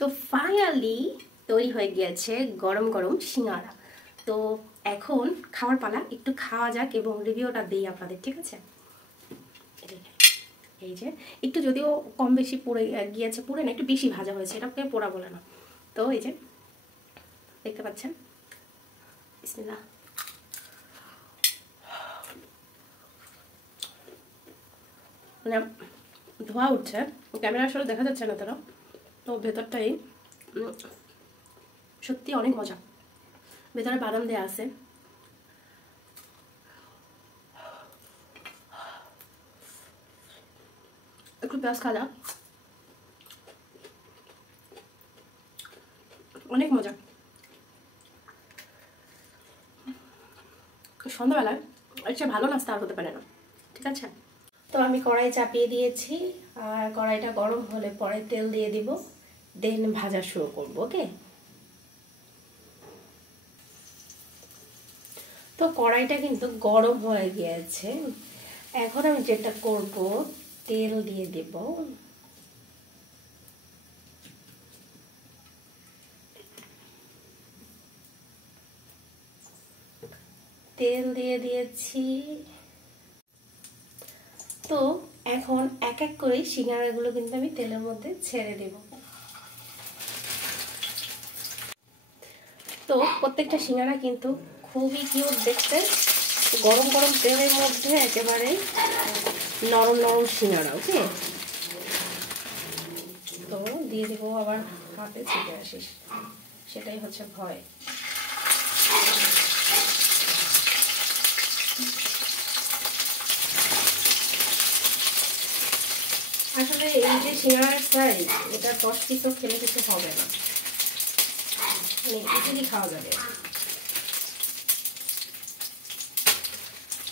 তো ফাইনালি তৈরি হয়ে গিয়েছে গরম গরম সিঙ্গারা। তো এখন খাওয়ার পালা, একটু খাওয়া যাক এবং রিভিউটা দিই আপনাদের, ঠিক আছে? এই যে একটু যদিও কম বেশি পুড়ে গিয়েছে, পুড়ে না, একটু বেশি ভাজা হয়েছে, এটাকে পোড়া বলে না। তো এই যে দেখতে পাচ্ছেন, বিসমিল্লাহ। মানে ধোয়া উঠছে, ক্যামেরা আসলে দেখা যাচ্ছে না তারা, তো ভেতরটাই সত্যি অনেক মজা। ভেতরে বাদাম দেওয়া আছে, একটু পেঁয়াজ খাজা, অনেক মজা। সন্ধ্যাবেলায় একটা ভালো নাস্তা আর হতে পারে না, ঠিক আছে? তো আমি কড়াই চাপিয়ে দিয়েছি, আর কড়াইটা গরম হলে পরে তেল দিয়ে দিব, দেন ভাজা শুরু করব। ওকে, তো কড়াইটা কিন্তু গরম হয়ে গিয়েছে। এখন আমি যেটা করব, তেল দিয়ে দেব। তেল দিয়ে দিয়েছি। তো এখন এক এক করে সিঙ্গারাগুলো কিন্তু আমি তেলের মধ্যে ছেড়ে দেব। তো প্রত্যেকটা সিঙ্গারা কিন্তু খুবই কিউট দেখতে, গরম গরম তেলের মধ্যে একেবারে নরম নরম সিঙ্গারা। ওকে, তো দিয়ে দিব, আবার হাতে ছিটে আসিস, সেটাই হচ্ছে ভয়। আসলে এই যে সিঙ্গারার সাইজ, এটা 10 পিসও খেলে কিছু হবে না, মানে ইজিলি খাওয়া যাবে।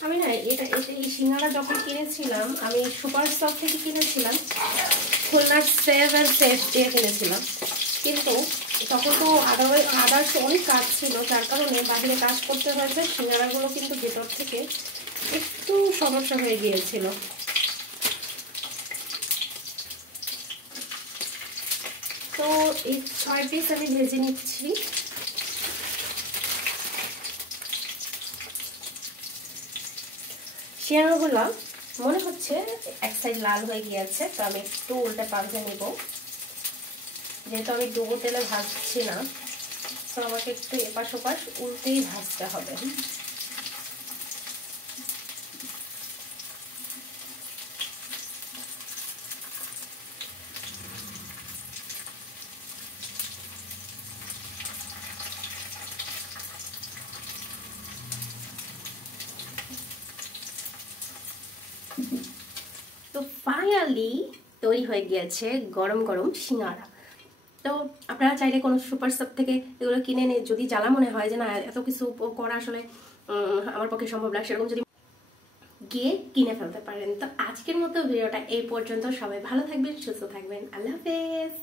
আমি না এটা এই সিঙ্গারা যখন কিনেছিলাম, আমি সুপার স্টক থেকে কিনেছিলাম, খুলনার সেভ ফ্রেশ দিয়ে কিনেছিলাম, কিন্তু তখন তো আদার্স অনেক কাজ ছিল, যার কারণে বাহিরে কাজ করতে হয়েছে। সিঙ্গারাগুলো কিন্তু ভেতর থেকে একটু সমস্যা হয়ে গিয়েছিল। তো এই 6 পিস আমি ভেজে নিচ্ছি। সিঙ্গারাগুলো মনে হচ্ছে এক সাইড লাল হয়ে গিয়েছে, তো আমি একটু উল্টে পাল্টে নেব। যেহেতু আমি ডুবো তেলে ভাজছি না, তো আমাকে একটু এপাশ ওপাশ উল্টেই ভাজতে হবে। তো ফাইনালি তৈরি হয়ে গিয়েছে গরম গরম সিঙ্গারা। তো আপনারা চাইলে কোনো সুপার শপ থেকে এগুলো কিনে নিয়ে, যদি জ্বালা মনে হয় যে না এত কিছু করা আসলে আমার পক্ষে সম্ভব না, সেরকম যদি গিয়ে কিনে ফেলতে পারেন। তো আজকের মতো ভিডিওটা এই পর্যন্ত। সবাই ভালো থাকবেন, সুস্থ থাকবেন, আল্লাহ হাফেজ।